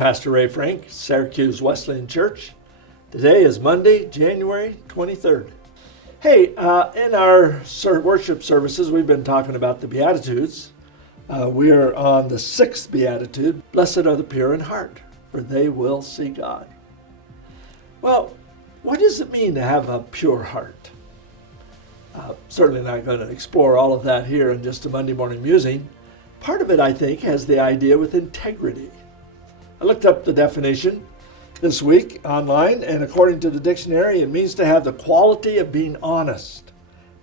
Pastor Ray Frank, Syracuse Wesleyan Church. Today is Monday, January 23rd. Hey, in our worship services, we've been talking about the Beatitudes. We are on the 6th Beatitude. Blessed are the pure in heart, for they will see God. Well, what does it mean to have a pure heart? Certainly not going to explore all of that here in just a Monday morning musing. Part of it, I think, has the idea with integrity. I looked up the definition this week online, and according to the dictionary, it means to have the quality of being honest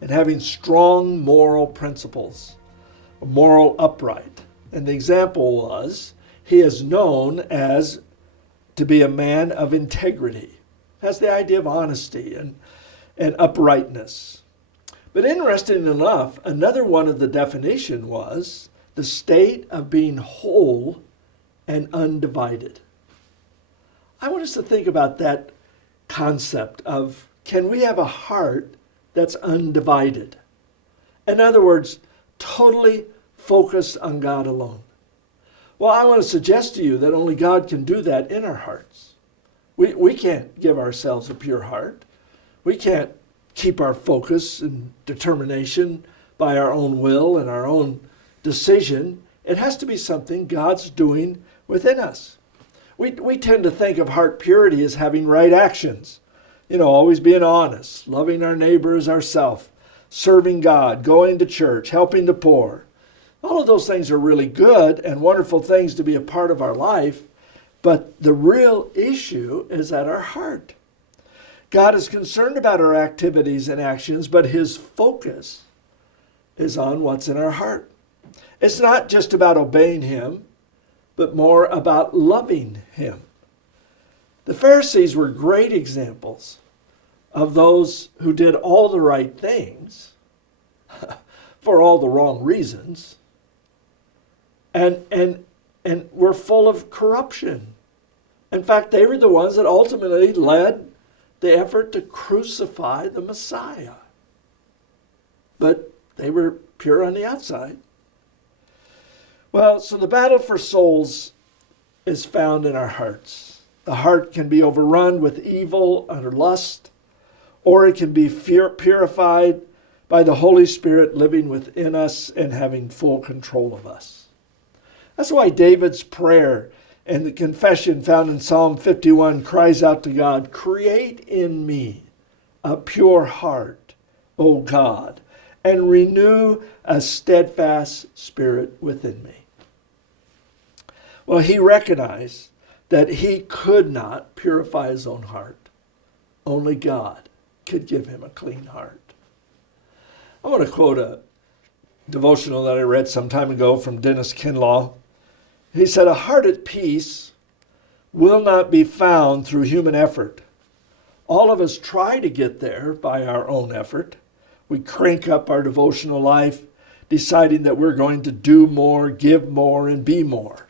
and having strong moral principles, moral upright. And the example was, he is known as to be a man of integrity. That's the idea of honesty and uprightness. But interesting enough, another one of the definition was the state of being whole and undivided. I want us to think about that concept of, can we have a heart that's undivided? In other words, totally focused on God alone. Well, I want to suggest to you that only God can do that in our hearts. We can't give ourselves a pure heart. We can't keep our focus and determination by our own will and our own decision. It has to be something God's doing within us. We tend to think of heart purity as having right actions. Always being honest, loving our neighbor as ourselves, serving God, going to church, helping the poor. All of those things are really good and wonderful things to be a part of our life, but the real issue is at our heart. God is concerned about our activities and actions, but his focus is on what's in our heart. It's not just about obeying him, but more about loving him. The Pharisees were great examples of those who did all the right things for all the wrong reasons and were full of corruption. In fact, they were the ones that ultimately led the effort to crucify the Messiah. But they were pure on the outside. Well, so the battle for souls is found in our hearts. The heart can be overrun with evil or lust, or it can be purified by the Holy Spirit living within us and having full control of us. That's why David's prayer and the confession found in Psalm 51 cries out to God, "Create in me a pure heart, O God, and renew a steadfast spirit within me." Well, he recognized that he could not purify his own heart. Only God could give him a clean heart. I want to quote a devotional that I read some time ago from Dennis Kinlaw. He said, "A heart at peace will not be found through human effort. All of us try to get there by our own effort. We crank up our devotional life, deciding that we're going to do more, give more, and be more.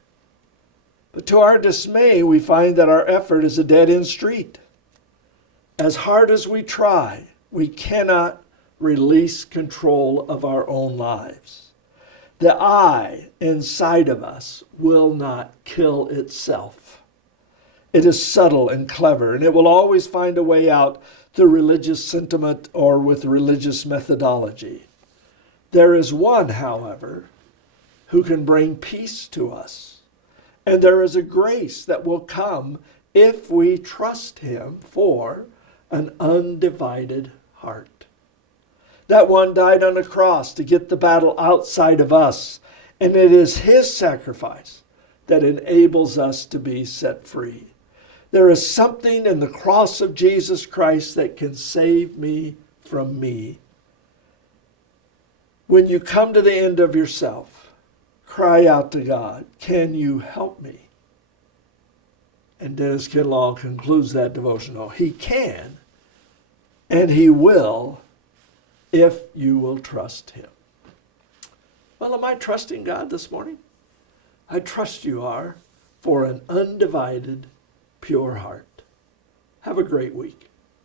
But to our dismay, we find that our effort is a dead-end street. As hard as we try, we cannot release control of our own lives. The I inside of us will not kill itself. It is subtle and clever, and it will always find a way out through religious sentiment or with religious methodology. There is one, however, who can bring peace to us. And there is a grace that will come if we trust him for an undivided heart. That one died on the cross to get the battle outside of us, and it is his sacrifice that enables us to be set free. There is something in the cross of Jesus Christ that can save me from me. When you come to the end of yourself, cry out to God, "Can you help me?" And Dennis Kinlaw concludes that devotional. He can, and he will, if you will trust him. Well, am I trusting God this morning? I trust you are for an undivided, pure heart. Have a great week.